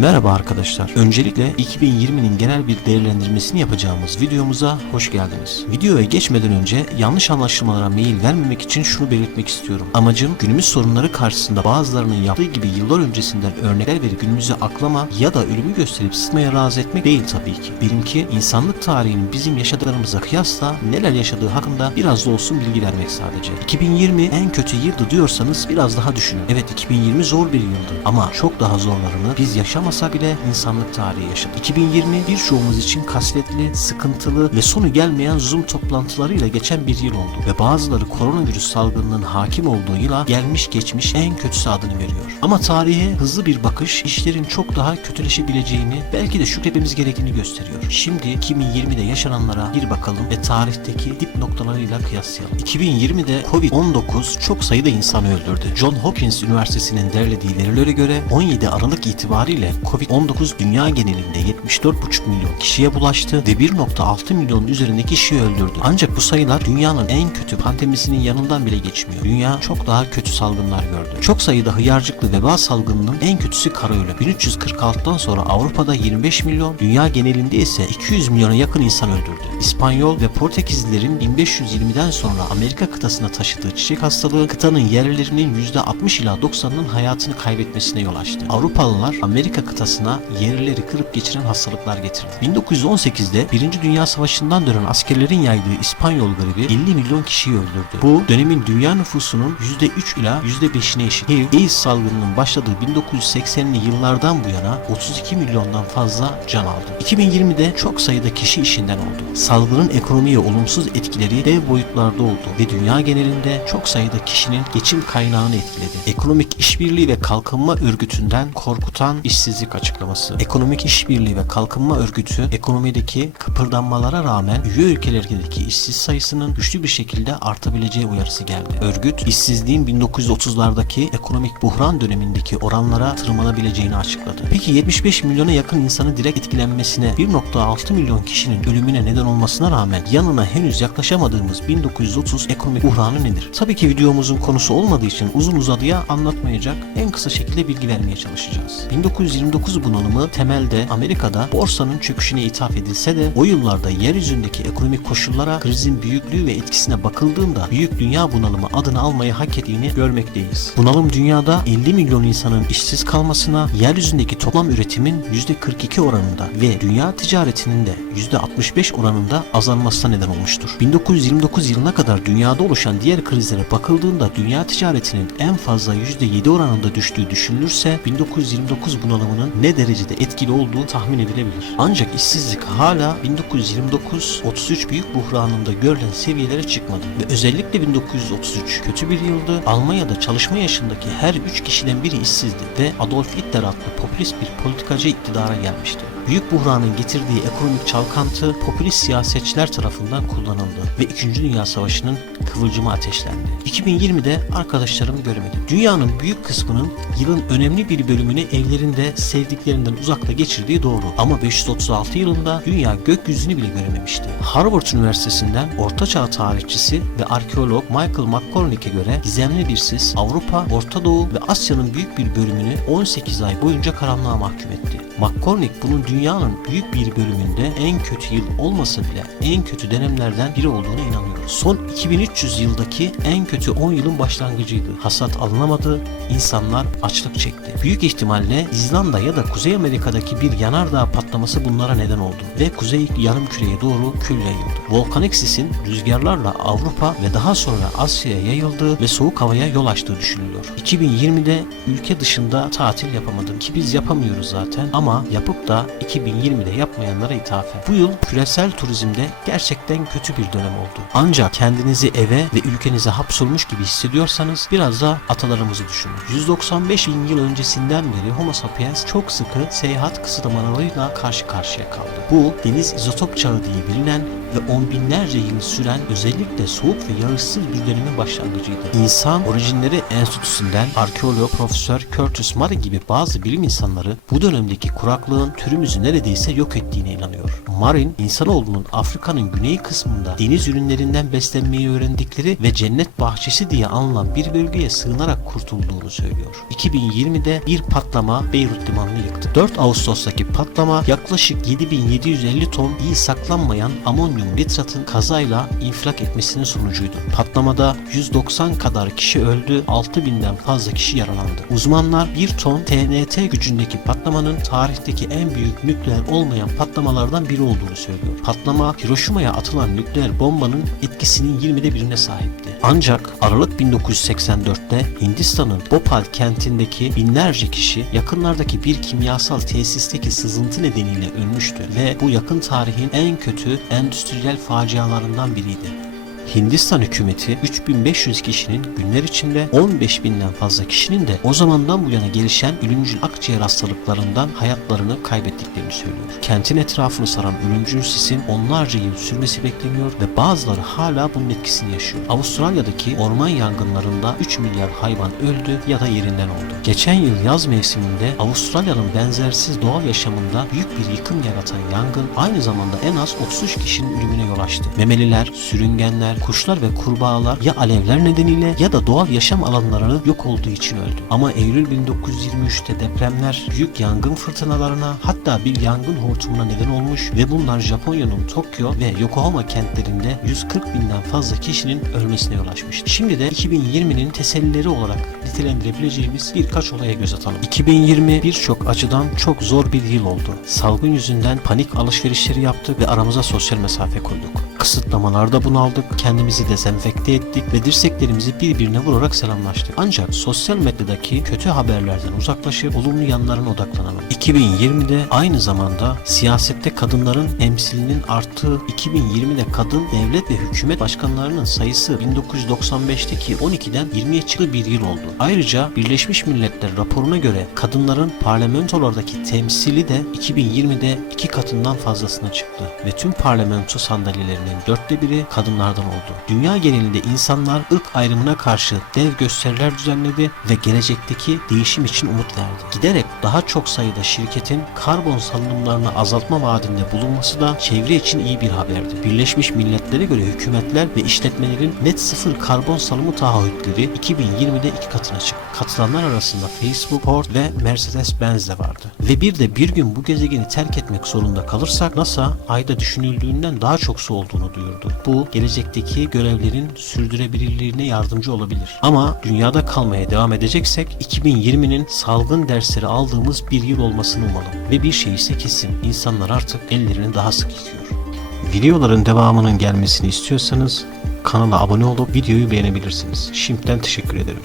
Merhaba arkadaşlar. Öncelikle 2020'nin genel bir değerlendirmesini yapacağımız videomuza hoş geldiniz. Videoya geçmeden önce yanlış anlaşılmalara meyil vermemek için şunu belirtmek istiyorum. Amacım günümüz sorunları karşısında bazılarının yaptığı gibi yıllar öncesinden örnekler verip günümüzü aklama ya da ölümü gösterip sıtmaya razı etmek değil tabii ki. Benimki insanlık tarihinin bizim yaşadıklarımıza kıyasla neler yaşadığı hakkında biraz da olsun bilgi vermek sadece. 2020 en kötü yıldı diyorsanız biraz daha düşünün. Evet 2020 zor bir yıldı ama çok daha zorlarını biz yaşamasa bile insanlık tarihi yaşadı. 2020 birçoğumuz için kasvetli, sıkıntılı ve sonu gelmeyen Zoom toplantılarıyla geçen bir yıl oldu. Ve bazıları koronavirüs salgınının hakim olduğu yıla gelmiş geçmiş en kötüsü adını veriyor. Ama tarihe hızlı bir bakış işlerin çok daha kötüleşebileceğini belki de şükretmemiz gerektiğini gösteriyor. Şimdi 2020'de yaşananlara bir bakalım ve tarihteki dip noktalarıyla kıyaslayalım. 2020'de Covid-19 çok sayıda insanı öldürdü. John Hopkins Üniversitesi'nin derlediği verilere göre 17 Aralık itibariyle Covid-19 dünya genelinde 74,5 milyon kişiye bulaştı ve 1,6 milyonun üzerinde kişiyi öldürdü. Ancak bu sayılar dünyanın en kötü pandemisinin yanından bile geçmiyor. Dünya çok daha kötü salgınlar gördü. Çok sayıda hıyarcıklı veba salgınının en kötüsü kara ölüm. 1346'dan sonra Avrupa'da 25 milyon, dünya genelinde ise 200 milyona yakın insan öldürdü. İspanyol ve Portekizlilerin 1520'den sonra Amerika kıtasına taşıdığı çiçek hastalığı kıtanın yerlilerinin %60 ila 90'ının hayatını kaybetmesine yol açtı. Avrupalılar Amerika kıtasına yerlileri kırıp geçiren hastalıklar getirdi. 1918'de 1. Dünya Savaşı'ndan dönen askerlerin yaydığı İspanyol gribi 50 milyon kişiyi öldürdü. Bu dönemin dünya nüfusunun %3 ila %5'ine eşit. HIV, AIDS salgınının başladığı 1980'li yıllardan bu yana 32 milyondan fazla can aldı. 2020'de çok sayıda kişi işinden oldu. Salgının ekonomiye olumsuz etkileri dev boyutlarda oldu ve dünya genelinde çok sayıda kişinin geçim kaynağını etkiledi. Ekonomik İşbirliği ve Kalkınma Örgütü'nden korkutan işsizlik açıklaması. Ekonomik İşbirliği ve Kalkınma Örgütü ekonomideki kıpırdanmalara rağmen üye ülkelerdeki işsiz sayısının güçlü bir şekilde artabileceği uyarısı geldi. Örgüt işsizliğin 1930'lardaki ekonomik buhran dönemindeki oranlara tırmanabileceğini açıkladı. Peki 75 milyona yakın insanı direkt etkilenmesine 1.6 milyon kişinin ölümüne neden olmasına rağmen yanına henüz yaklaşamadığımız 1930 ekonomik buhranı nedir? Tabii ki videomuzun konusu olmadığı için uzun uzadıya anlatmayacak en kısa şekilde bilgi vermeye çalışacağız. 1929 bunalımı temelde Amerika'da borsanın çöküşüne ithaf edilse de o yıllarda yeryüzündeki ekonomik koşullara krizin büyüklüğü ve etkisine bakıldığında büyük dünya bunalımı adını almayı hak ettiğini görmekteyiz. Bunalım dünyada 50 milyon insanın işsiz kalmasına, yeryüzündeki toplam üretimin %42 oranında ve dünya ticaretinin de %65 oranında azalmasına neden olmuştur. 1929 yılına kadar dünyada oluşan diğer krizlere bakıldığında dünya ticaretinin en fazla %7 oranında düştüğü düşünülürse 1929 bunalımının ne derecede etkili olduğu tahmin edilebilir. Ancak işsizlik hala 1929-33 büyük buhranında görülen seviyelere çıkmadı ve özellikle 1933 kötü bir yıldı. Almanya'da çalışma yaşındaki her 3 kişiden biri işsizdi ve Adolf Hitler adlı popülist bir politikacı iktidara gelmişti. Büyük buhranın getirdiği ekonomik çalkantı popülist siyasetçiler tarafından kullanıldı ve 2. Dünya Savaşı'nın kıvılcımı ateşlendi. 2020'de arkadaşlarımı göremedim. Dünyanın büyük kısmının yılın önemli bir bölümünü evlerinde sevdiklerinden uzakta geçirdiği doğru. Ama 536 yılında dünya gökyüzünü bile görememişti. Harvard Üniversitesi'nden ortaçağ tarihçisi ve arkeolog Michael McCormick'e göre gizemli bir sis Avrupa, Orta Doğu ve Asya'nın büyük bir bölümünü 18 ay boyunca karanlığa mahkum etti. McCormick bunun dünyanın büyük bir bölümünde en kötü yıl olmasa bile en kötü dönemlerden biri olduğuna inanıyor. Son 2300 yıldaki en kötü 10 yılın başlangıcıydı. Hasat alınamadı, insanlar açlık çekti. Büyük ihtimalle İzlanda ya da Kuzey Amerika'daki bir yanardağ patlaması bunlara neden oldu ve kuzey yarım küreye doğru kül yayıldı. Volkanik sisin rüzgarlarla Avrupa ve daha sonra Asya'ya yayıldığı ve soğuk havaya yol açtığı düşünülüyor. 2020'de ülke dışında tatil yapamadım ki biz yapamıyoruz zaten ama yapıp da 2020'de yapmayanlara ithafen. Bu yıl küresel turizmde gerçekten kötü bir dönem oldu. Ancak kendinizi eve ve ülkenize hapsolmuş gibi hissediyorsanız biraz da atalarımızı düşünün. 195 bin yıl öncesinden beri Homo sapiens çok sıkı seyahat kısıtlamalarıyla karşı karşıya kaldı. Bu deniz izotop çağı diye bilinen ve on binlerce yıl süren özellikle soğuk ve yağışsız bir dönemin başlangıcıydı. İnsan Orijinleri Enstitüsü'nden arkeolog Profesör Curtis Murray gibi bazı bilim insanları bu dönemdeki kuraklığın türümüzü neredeyse yok ettiğine inanıyor. Murray'in insanoğlunun Afrika'nın güney kısmında deniz ürünlerinden beslenmeyi öğrendikleri ve cennet bahçesi diye anılan bir bölgeye sığınarak kurtulduğunu söylüyor. 2020'de bir patlama Beyrut limanını yıktı. 4 Ağustos'taki patlama yaklaşık 7750 ton iyi saklanmayan amonyum nitratın kazayla infilak etmesinin sonucuydu. Patlamada 190 kadar kişi öldü, 6000'den fazla kişi yaralandı. Uzmanlar 1 ton TNT gücündeki patlamanın tarihteki en büyük nükleer olmayan patlamalardan biri olduğunu söylüyor. Patlama Hiroşima'ya atılan nükleer bombanın etkisinin 20'de birine sahipti. Ancak Aralık 1984'te Hindistan'ın Bhopal kentindeki binlerce kişi yakınlardaki bir kimyasal tesisteki sızıntı nedeniyle ölmüştü ve bu yakın tarihin en kötü endüstriyel facialarından biriydi. Hindistan hükümeti 3500 kişinin günler içinde 15 binden fazla kişinin de o zamandan bu yana gelişen ölümcül akciğer hastalıklarından hayatlarını kaybettiklerini söylüyor. Kentin etrafını saran ölümcül sisin onlarca yıl sürmesi bekleniyor ve bazıları hala bunun etkisini yaşıyor. Avustralya'daki orman yangınlarında 3 milyar hayvan öldü ya da yerinden oldu. Geçen yıl yaz mevsiminde Avustralya'nın benzersiz doğal yaşamında büyük bir yıkım yaratan yangın aynı zamanda en az 33 kişinin ölümüne yol açtı. Memeliler, sürüngenler, kuşlar ve kurbağalar ya alevler nedeniyle ya da doğal yaşam alanları yok olduğu için öldü. Ama Eylül 1923'te depremler büyük yangın fırtınalarına hatta bir yangın hortumuna neden olmuş ve bunlar Japonya'nın Tokyo ve Yokohama kentlerinde 140 binden fazla kişinin ölmesine yol açmıştı. Şimdi de 2020'nin tesellileri olarak nitelendirebileceğimiz birkaç olaya göz atalım. 2020 birçok açıdan çok zor bir yıl oldu. Salgın yüzünden panik alışverişleri yaptık ve aramıza sosyal mesafe koyduk. Kısıtlamalarda bunaldık, kendimizi dezenfekte ettik ve dirseklerimizi birbirine vurarak selamlaştık. Ancak sosyal medyadaki kötü haberlerden uzaklaşıp olumlu yanlarına odaklanalım. 2020'de aynı zamanda siyasette kadınların temsilinin arttığı 2020'de kadın devlet ve hükümet başkanlarının sayısı 1995'teki 12'den 20'ye çıktığı bir yıl oldu. Ayrıca Birleşmiş Milletler raporuna göre kadınların parlamentolardaki temsili de 2020'de iki katından fazlasına çıktı ve tüm parlamento sandalyelerinin dörtte biri kadınlardan oldu. Dünya genelinde insanlar ırk ayrımına karşı dev gösteriler düzenledi ve gelecekteki değişim için umut verdi. Giderek daha çok sayıda şirketin karbon salınımlarını azaltma vaadinde bulunması da çevre için iyi bir haberdi. Birleşmiş Milletler'e göre hükümetler ve işletmelerin net sıfır karbon salımı taahhütleri 2020'de iki katına çıktı. Katılanlar arasında Facebook, Ford ve Mercedes-Benz de vardı. Ve bir de bir gün bu gezegeni terk etmek zorunda kalırsak NASA ayda düşünüldüğünden daha çok su olduğunu duyurdu. Bu gelecekteki görevlerin sürdürülebilirliğine yardımcı olabilir. Ama dünyada kalmaya devam edeceksek 2020'nin salgın dersleri aldığımız bir yıl olmasını umalım. Ve bir şey ise kesin insanlar artık ellerini daha sık yıkıyor. Videoların devamının gelmesini istiyorsanız kanala abone olup videoyu beğenebilirsiniz. Şimdiden teşekkür ederim.